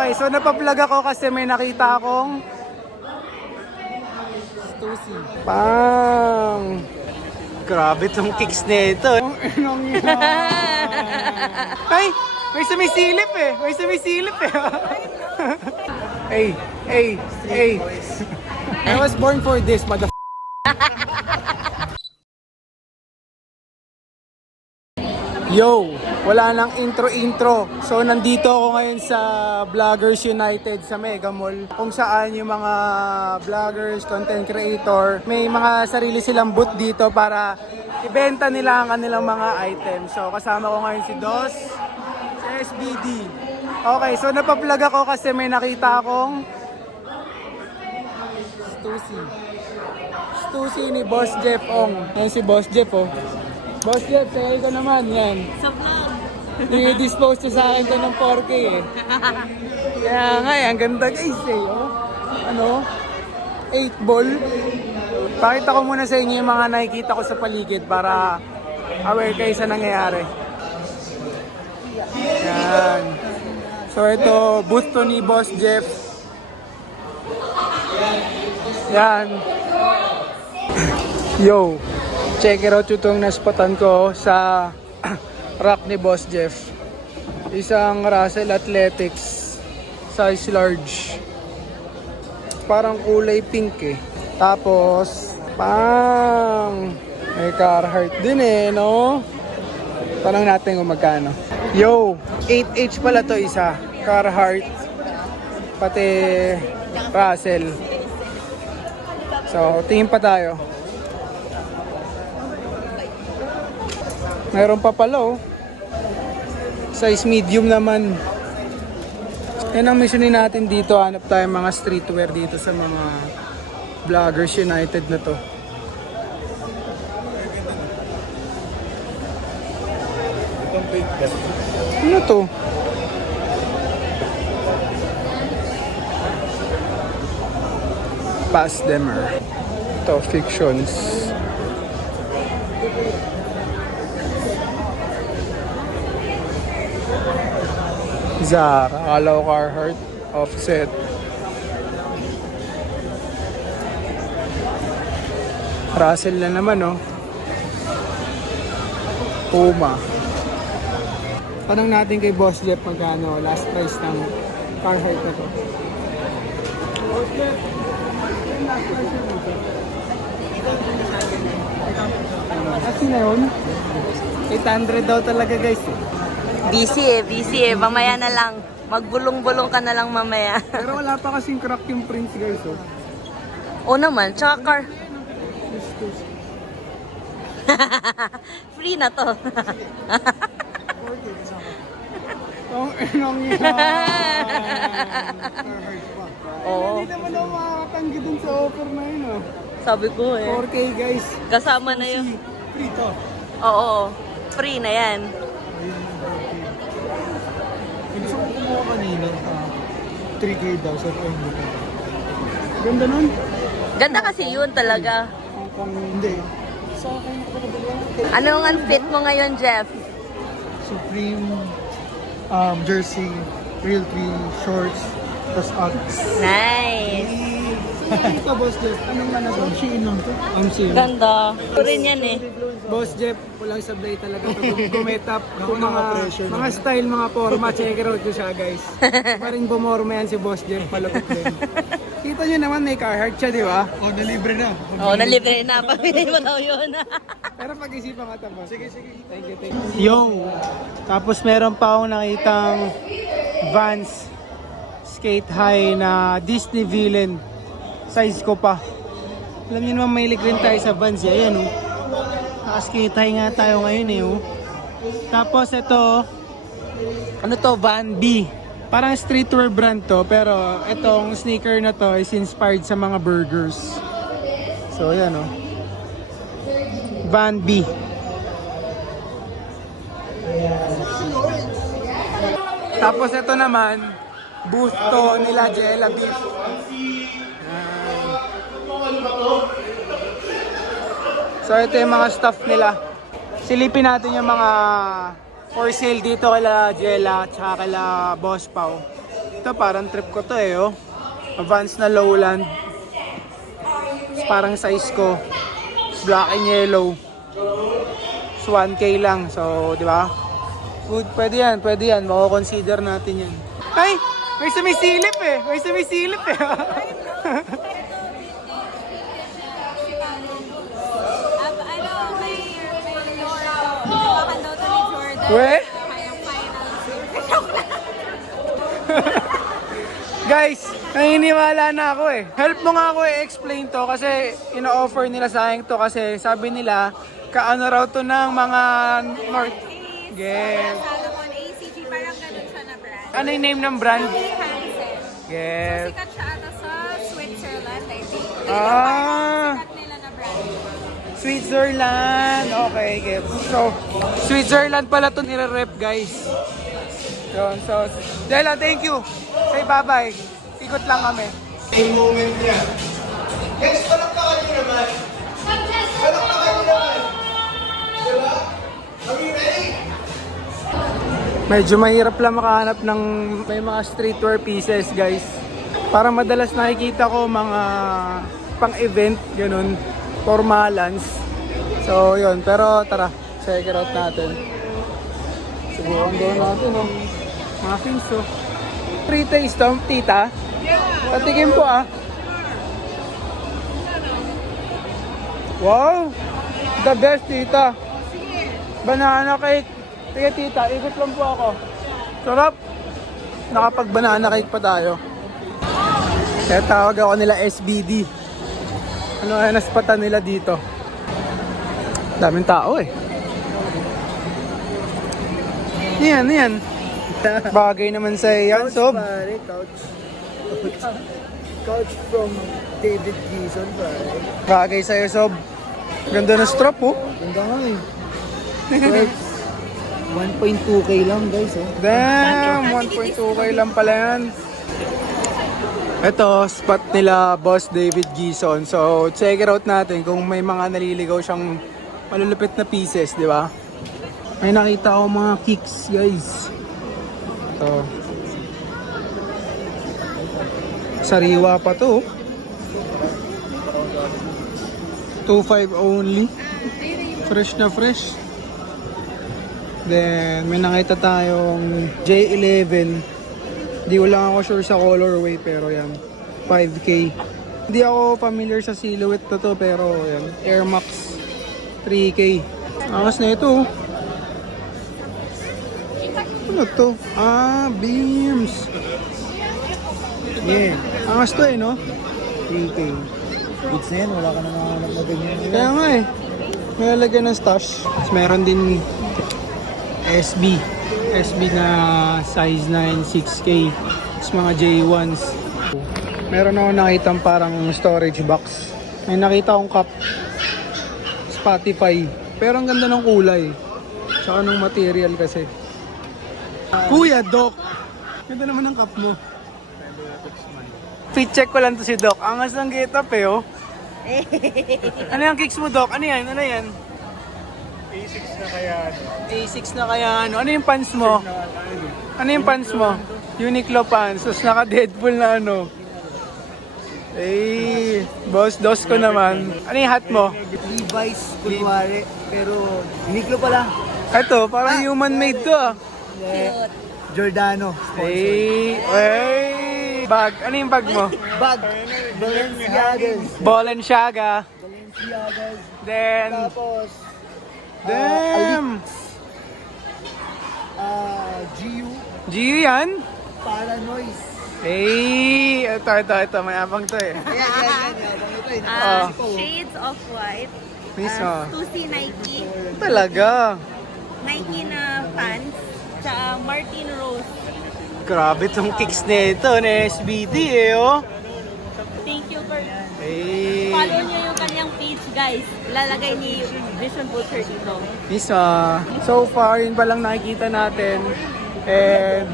Okay, so napa-vlog ako kasi may nakita akong Stussy. pang. Grabe tong kicks nito. Ay, may sumisilip eh. May sumisilip eh. Hey. I was born for this, mother. Yo, wala nang intro. So nandito ako ngayon sa Vloggers United sa Mega Mall, kung saan yung mga vloggers, content creator, may mga sarili silang booth dito para ibenta nila ang kanilang mga items. So kasama ko ngayon si Dos, si SBD. Okay, so napa-vlog ako kasi may nakita akong Stussy ni Boss Jeff Ong. Yan si Boss Jeff oh. Boss Jeff, sa'yo ka naman, yan. Sa vlog. I-dispose to sa akin to ng 4K eh. Kaya nga ang ganda guys eh. Oh. Ano? 8 ball. Pakita ko muna sa inyo yung mga nakikita ko sa paligid para aware kayo sa nangyayari. Yan. So ito, booth to ni Boss Jeff. Yan. Yo. Check it out yung naspatan ko sa rack ni Boss Jeff. Isang Russell Athletics size large. Parang kulay pink eh. Tapos, may Carhartt din eh, no? Tanong natin kung magkano. Yo, 8H pala to isa. Carhartt. Pati Russell. So, tingin pa tayo. Meron pa pala oh. Size medium naman. Yan ang missionin natin dito. Hanap tayo mga streetwear dito sa mga Vloggers United na to. Ano to? Pass Demer. Ito, Fictions. Zara, akala ko Carhartt, Offset. Russell na naman, oh. Puma. Tanong natin kay Boss Jeff magkano last price ng Carhartt na to. Kasi na yun, 800 daw talaga guys. Busy eh. Mamaya na lang. Magbulong-bulong ka na lang mamaya. Pero wala pa kasing crack yung prints guys, oh. O naman, tsaka car. Free na to. Ang enong yan. Oo. Hindi naman ako makakatanggi dun sa offer na yun, oh. Sabi ko eh. 4K guys. Kasama na yun. Free to. Oo. Free na yan. Gusto ko kumuha kanina. 3K daw sa hindi ko. Ganda nun. Ganda kasi yun talaga. Hindi. Sa akin ako na Anong unfit mo ngayon, Jeff? Supreme jersey, Realtree shorts, tas Uggs. Nice. Ano ka, Boss Jeff? Anong ano to? Shein lang to. Ang seal. Ganda. Ito rin yan eh. Boss Jeff, walang sablay talaga. Gumetap Ako kung mga, naka-pressure mga style, mga forma. Check it out ko siya, guys. Pa rin bumorma yan si Boss Jeff. Palapit din. Kita nyo naman may Carhartt siya, di ba? Oh, nalibre na. Oo, nalibre na. Pamili mo daw yun. Pero pag-isipan ka tapos. Sige. Thank you. Yung, tapos meron pa akong nakitang Vans skate high na Disney villain. Size ko pa. Alam niyo naman mahilig rin tayo sa Vans. Ayan oh. Naka-skate high nga tayo ngayon eh oh. Tapos ito, ano to? Van B. Parang streetwear brand to, pero itong sneaker na to is inspired sa mga burgers. So ayan oh. Van B. Tapos ito naman, booth to nila Jella Beef. So ito yung mga stuff nila. Silipin natin yung mga for sale dito kala Jella tsaka kala Boss Pao. Ito parang trip ko to eh, oh. Vans na lowland. Parang size ko. Black and yellow. So 1K lang. So, di ba? Food, pwede yan. Mako-consider natin yan. Ay! May sumisilip eh. May We? Guys, naniniwala na ako eh. Help mo nga ako i-explain to kasi ino-offer nila sa akin to kasi sabi nila kaano raw to ng mga North. Yes. Salomon ACG, parang ganun siya na brand. Ano yung name ng brand? Lee Hansen. Yes. So, sikat siya ata sa Switzerland, I think. Sikat nila na brand. Switzerland. Okay, gets. So, Switzerland pala to nire-rep, guys. Yun, so, Dela, thank you. Say bye-bye. Ikot lang kami. Yung moment niya. Guys, palakpakan nyo naman. Palakpakan nyo naman. Diba? Medyo mahirap lang makahanap ng may mga streetwear pieces, guys. Parang madalas nakikita ko mga pang-event, ganun, formalans. So, yun. Pero tara, check it out natin. Subukan doon natin, oh. Mga fins, oh. Free taste, oh, tita. Patikim po, ah. Wow! The best, tita. Banana cake. Sige, tita, ikot lang po ako. Sarap. Nakapag-banana cake pa tayo. Kaya tawag ako nila SBD. Ano ay naspatan nila dito? Daming tao eh. Yan. Bagay naman sa yan, Sob. Pare, couch from David Gison, pare. Bagay sa'yo, Sob. Ganda ng strap, oh. Ganda nga eh. Worth 1.2k lang, guys, oh. Damn, 1.2k lang pala yan. Ito, spot nila Boss David Gison. So, check it out natin kung may mga naliligaw siyang malulupit na pieces, di ba? May nakita ako mga kicks, guys. Ito. Sariwa pa to. 2.5 only. Fresh na fresh. Then, may nakita tayong J11. Di ko lang ako sure sa colorway pero yan. 5K. Hindi ako familiar sa silhouette na to pero yan. Air Max 3K. Angas na ito. Ano to? Ah, beams. Yeah. Angas to eh, no? 3k. Goods na yan, wala ka na makahanap na ganyan. Kaya nga eh. May lalagyan ng stash. Tapos meron din SB. SB na size 9, 6K. Tapos mga J1s. Meron ako nakitang parang storage box. May nakita akong cup. Spotify. Pero ang ganda ng kulay. Tsaka ng material kasi. Kuya, Doc! Ganda naman ng cup mo. Fit check ko lang to si Doc. Angas ng get up eh, oh. Ano yung kicks mo, Doc? Ano yan? A6 na kaya. A6 na kaya ano? Ano yung pants mo? Ano yung pants mo? Uniqlo pants. Tapos naka-Deadpool na ano. Eh, dos ko naman. Ano yung hat mo? Levi's, kunwari. Pero, Uniqlo pala. Ito, parang human made to ah. Cute. Giordano. Hey! Bag. Ano yung bag mo? Bag. Balenciagas. Balenciaga. Balenciagas. Then, Tapos, damn! GU. Gio yan? Paranoise. Hey! Ito. May abang to eh. Yan. Ito eh. Shades of white. Mismo. 2C Nike. Talaga. Nike na pants. Tsaka Martin Rose. Grabe tong kicks nito na SBD eh, oh. Thank you for... Hey! Follow niyo yung kanyang page, guys. Lalagay ni Vision Butcher dito. Misma. So far, yun pa lang nakikita natin. And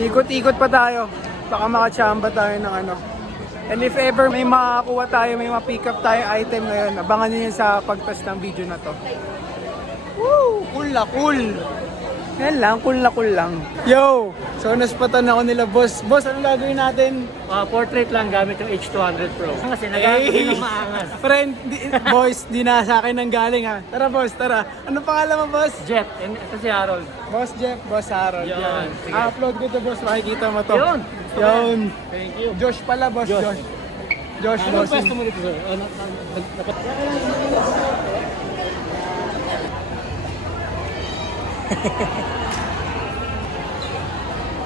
ikot-ikot pa tayo. Baka makachamba tayo ng ano. And if ever may makakuha tayo, may ma-pick up tayo item ngayon, abangan nyo yun sa pagtas ng video na to. Woo! Cool na cool! Yan lang, cool lang. Yo! So, naspatan ako nila, boss. Boss, anong gagawin natin? Portrait lang gamit yung H200 Pro. Kasi nagamit ko ng maangas. Friend, boys, di na sa akin nang galing ha. Tara, boss, tara. Ano pangalan mo, boss? Jet, and ito si Harold. Boss Jeff, Boss Harold. Yan, Yan. sige. Upload ko to, boss. Makikita mo to. Yun. Yun. Thank you. Josh pala, boss. Josh. Josh, Anong boss. pwesto mo dito, sir?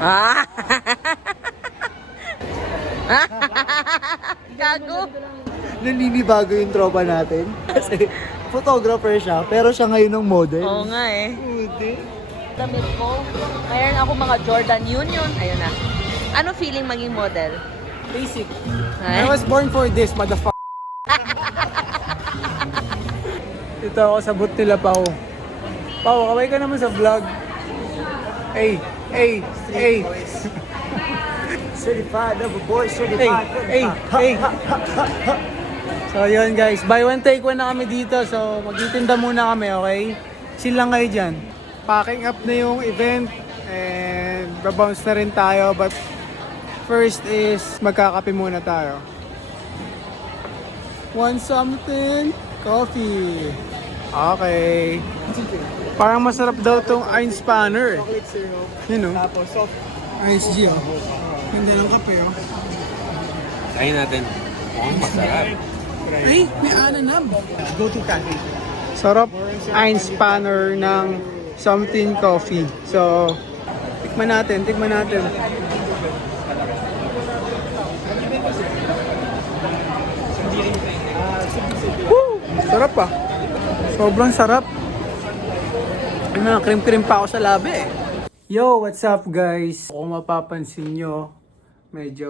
Ah! Gago. Naninibago yung tropa natin. Kasi photographer siya, pero siya ngayon ng model. Oo nga eh. Hindi. Damit ko. Mayroon ako mga Jordan Union. Ayun na. Ano feeling maging model? Basic. Ay? I was born for this, motherfucker. Ito ako sa boot nila, Pao. Pao, kaway ka naman sa vlog. Hey. Certified of a boy, Hey, certified. hey. So yun guys, buy one take one na kami dito. So magtitinda muna kami, okay? Chill lang kayo dyan. Packing up na yung event and babounce na rin tayo. But first is magkakape muna tayo. Want something? Coffee. Okay. Parang masarap daw tong Einspanner. Chocolate syrup. Yun o. Tapos soft. ISG o. Ganda ng kape o. Kain natin. Mukhang masarap. Ay, may ananab. Go to cafe. Sarap Einspanner ng something coffee. So, tikman natin. Woo! Sarap ah. Sobrang sarap. May mga cream pa ako sa labi eh. Yo, what's up guys? Kung mapapansin nyo, medyo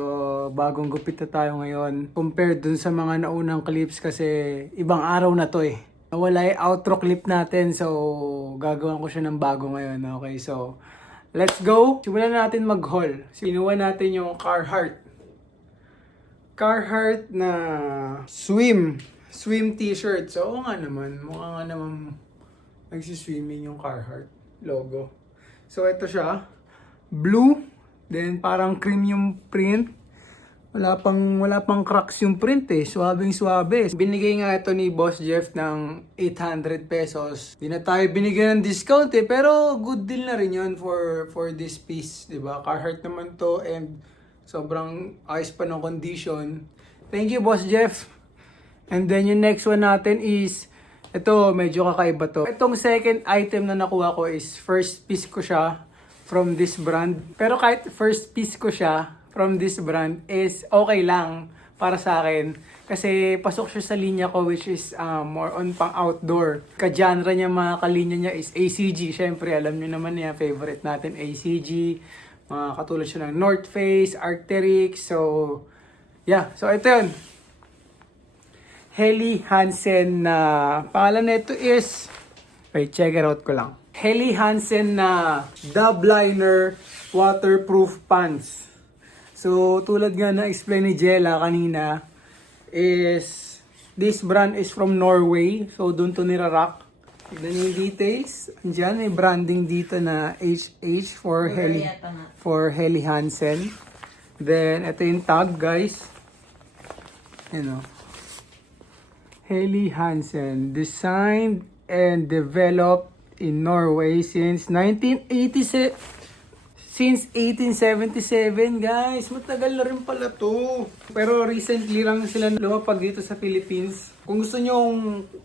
bagong gupit na tayo ngayon. Compared dun sa mga naunang clips kasi ibang araw na to eh. Wala yung outro clip natin so gagawin ko siya ng bago ngayon. Okay, so let's go! Simulan natin mag-haul. Sinuha natin yung Carhartt. Carhartt na swim t-shirt. So oo nga naman, mukha nga naman nagsiswimming yung Carhartt logo. So ito siya, blue, then parang cream yung print. Wala pang cracks yung print eh. Suwabing-suwabe. Binigay nga ito ni Boss Jeff ng 800 pesos. Di na tayo binigyan ng discount eh. Pero good deal na rin yun for this piece. Diba? Carhartt naman to and sobrang ayos pa ng condition. Thank you, Boss Jeff. And then yung next one natin is, ito medyo kakaiba to. Itong second item na nakuha ko is first piece ko siya from this brand. Pero kahit first piece ko siya from this brand is okay lang para sa akin. Kasi pasok siya sa linya ko which is more on pang outdoor. Ka-genre niya, mga kalinya niya is ACG. Siyempre, alam niyo naman niya, favorite natin ACG. Mga katulad siya ng North Face, Arc'teryx. So, yeah. So, ito yun. Helly Hansen na pangalan nito is, wait, check it out ko lang. Helly Hansen na Dub Liner Waterproof Pants. So, tulad nga na explain ni Jella kanina, is this brand is from Norway. So, doon to nirarock. Tignan niyo yung details. Andiyan, may branding dito na HH for Helly Hansen. Then, ito yung tag, guys. You know. Helly Hansen, designed and developed in Norway since 1877. Since 1877, guys. Matagal na rin pala to. Pero recently lang sila lumapag dito sa Philippines. Kung gusto nyo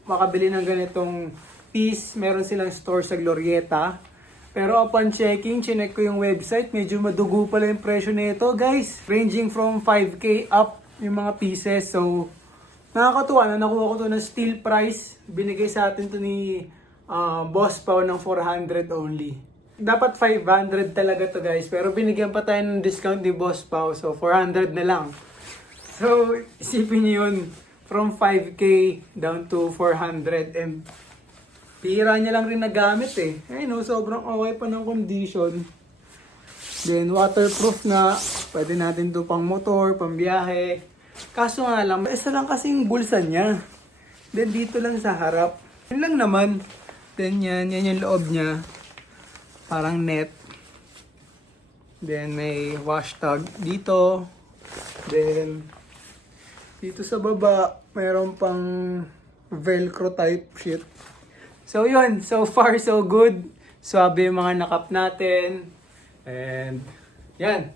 makabili ng ganitong piece, meron silang store sa Glorieta. Pero upon checking, chinek ko yung website, medyo madugo pala yung presyo nito, guys. Ranging from 5K up yung mga pieces. So, nakakatuwa na nakuha ko to ng steel price. Binigay sa atin to ni Boss Pao ng 400 only. Dapat 500 talaga to, guys. Pero binigyan pa tayo ng discount ni Boss Pao. So 400 na lang. So isipin niyo yun. From 5K down to 400. And pira niya lang rin nagamit eh. Ayun, sobrang okay pa ng condition. Then waterproof na. Pwede natin to pang motor, pang biyahe. Kaso nga lang, isa lang kasing bulsa niya. Then dito lang sa harap. Yun lang naman. Then yan yung loob niya. parang net. Then may wash tag dito. Then dito sa baba, mayroon pang velcro type shit. So yun, so far so good. Swabe yung mga nakap natin. And yan.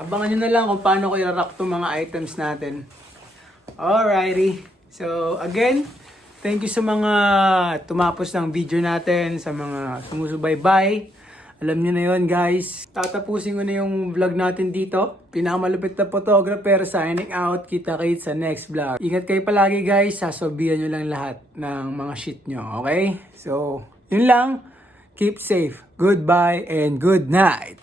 Abangan nyo na lang kung paano ko i-rack itong mga items natin. Alrighty. So again, thank you sa mga tumapos ng video natin, sa mga sumusubaybay. Alam nyo na yun guys. Tatapusin ko na yung vlog natin dito. Pinakamalupit na photographer signing out. Kita-kits sa next vlog. Ingat kayo palagi guys. Sasabihan nyo lang lahat ng mga shit nyo. Okay? So, yun lang. Keep safe. Goodbye and good night.